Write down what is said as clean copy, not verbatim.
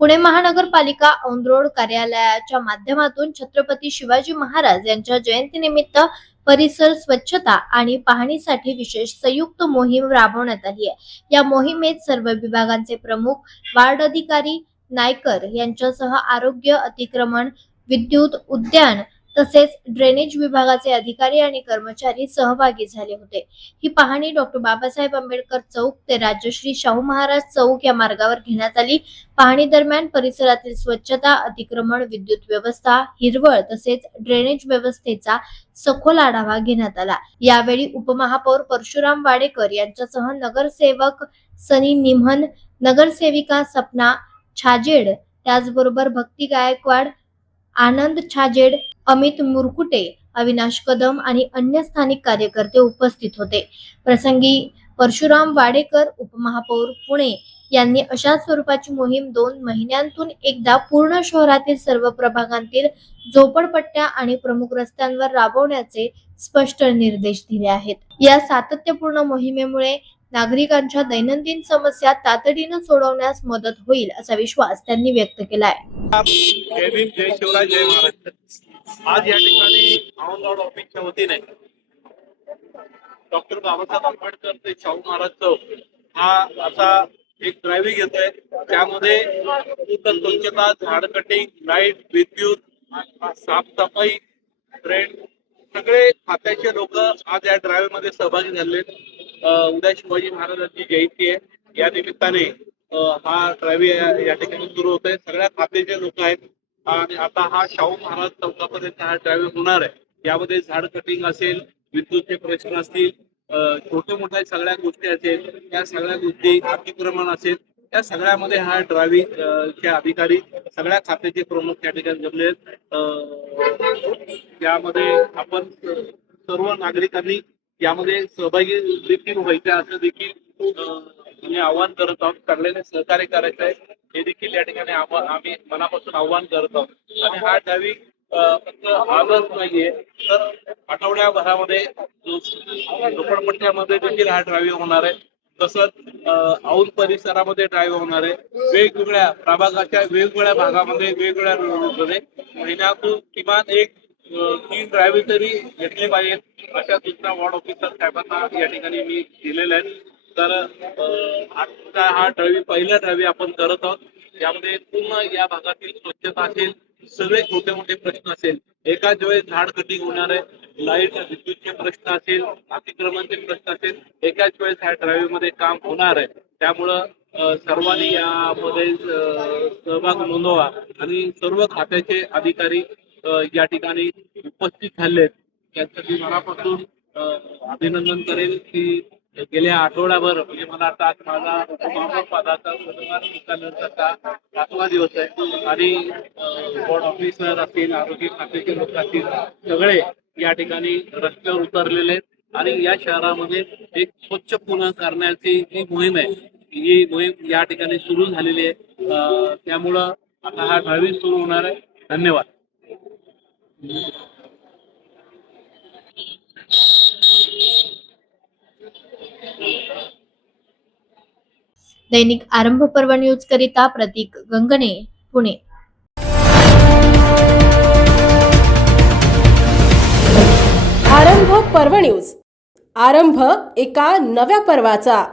पुणे महानगरपालिका औंधरोड कार्यालयाच्या माध्यमातून छत्रपती शिवाजी महाराज यांच्या जयंतीनिमित्त परिसर स्वच्छता आणि पाहणीसाठी विशेष संयुक्त मोहीम राबवण्यात आली आहे। या मोहिमेत सर्व विभागांचे प्रमुख, वार्ड अधिकारी, नायकर यांच्यासह आरोग्य, अतिक्रमण, विद्युत, उद्यान तसेच ड्रेनेज विभागाचे अधिकारी आणि कर्मचारी सहभागी झाले होते। ही पाहणी डॉक्टर बाबासाहेब आंबेडकर चौक ते राजश्री शाहू महाराज चौक या मार्गावर घेण्यात आली। पाहणी दरम्यान परिसरातील स्वच्छता, अतिक्रमण, विद्युत व्यवस्था, हिरवळ तसेच ड्रेनेज व्यवस्थेचा सखोल आढावा घेण्यात आला। यावेळी उपमहापौर परशुराम वाडेकर यांच्यासह नगरसेवक सनी निमहन, नगरसेविका सपना छाजेड, त्याचबरोबर भक्ती गायकवाड, आनंद छाजेड, अमित मुरकुटे, अविनाश कदम आणि अन्य स्थानिक कार्यकर्ते उपस्थित होते। प्रसंगी परशुराम वाडेकर, उपमहापौर पुणे यांनी अशा स्वरूपाची मोहीम 2 महिन्यांतून एकदा पूर्ण शहरातील सर्व प्रभागांतील झोपडपट्ट्या आणि प्रमुख रस्त्यांवर राबवण्याचे स्पष्ट निर्देश दिले आहेत। या सातत्यपूर्ण मोहिमेमुळे नागरिकांच्या दैनंदिन समस्या तातडीने सोडवण्यास मदत होईल असा विश्वास त्यांनी व्यक्त केला आहे। जय भीम, जय शिवराय, जय महाराष्ट्र। आज या ठिकाणी औंधरोड ऑफिसच्या वतीने डॉक्टर बाबासाहेब आंबेडकर ते शाहू महाराज चौक हा असा एक ड्रायव्हिंग येतोय। त्यामध्ये स्वच्छता, झाड कटिंग, लाईट, विद्युत, साफसफाई, ड्रेन सगळे खात्याचे लोक आज या ड्राईव्ह मध्ये सहभागी झाले। उद्या शिवाजी महाराजांची जयंती आहे, या निमित्ताने हा ड्राईव्ह या ठिकाणी सुरू होत आहे। सगळ्या खात्याचे लोक आहेत आणि आता हा शाहू महाराज चौकापर्यंत हा ड्राईव्ह होणार आहे। यामध्ये झाड कटिंग असेल, विद्युतचे प्रश्न असतील, छोटे मोठ्या सगळ्या गोष्टी असेल, त्या सगळ्या गोष्टी, अतिक्रमण असेल, त्या सगळ्यामध्ये हा ड्रायव्हिंग चे अधिकारी, सगळ्या खात्याचे प्रमुख त्या ठिकाणी जमले आहेत। यामध्ये आपण सर्व नागरिकांनी यामध्ये सहभागी देखील व्हायचे असं देखील मी आवाहन करत आहोत। सगळ्यांनी सहकार्य करायचं आहे हे देखील या ठिकाणी आम्ही मनापासून आवाहन करत आहोत। आणि हा ड्रायव्हिंग फक्त आजच नाहीये, तर आठवड्याभरामध्ये झोपडपट्ट्यामध्ये देखील हा ड्रायव्हिंग होणार आहे। तसंच औंध परिसरामध्ये ड्राईव्ह होणार आहे। वेगवेगळ्या प्रभागाच्या वेगवेगळ्या भागामध्ये वेगवेगळ्या रोडमध्ये महिन्यातून किमान एक 3 ड्राईव्ह तरी घेतले पाहिजेत अशा सूचना वॉर्ड ऑफिसर साहेबांना या ठिकाणी मी दिलेल्या आहेत। तर आजचा हा ड्राईव्ह पहिला ड्राईव्ह आपण करत आहोत। यामध्ये पूर्ण या भागातील स्वच्छता असेल, सगळे छोटे मोठे प्रश्न असेल, एकाच वेळेस झाड कटिंग होणार आहे, लाईट विद्युतचे प्रश्न असेल, अतिक्रमणचे प्रश्न असेल, एकाच वेळेस ह्या ड्राईव्ह मध्ये काम होणार आहे। त्यामुळं सर्वांनी यामध्ये सहभाग नोंदवा आणि सर्व खात्याचे अधिकारी या ठिकाणी उपस्थित झालेत त्यासाठी मनापासून अभिनंदन करेल की गेल्या आठवड्याभर म्हणजे मला आता आज माझा उपमहापौर पदाचा नंतरचा 7वा दिवस आहे आणि वॉर्ड ऑफिसर असतील, आरोग्य खात्याचे लोक असतील, सगळे या ठिकाणी रस्त्यावर उतरलेले आहेत आणि या शहरामध्ये एक स्वच्छ पुणे करण्याची जी मोहीम आहे, ही मोहीम या ठिकाणी सुरू झालेली आहे। त्यामुळं आता हा ड्रायव्हिंग सुरू होणार आहे। धन्यवाद। दैनिक आरंभ पर्व न्यूज करिता प्रतीक गंगणे, पुणे। आरंभ पर्व न्यूज, आरंभ एका नव्या पर्वाचा।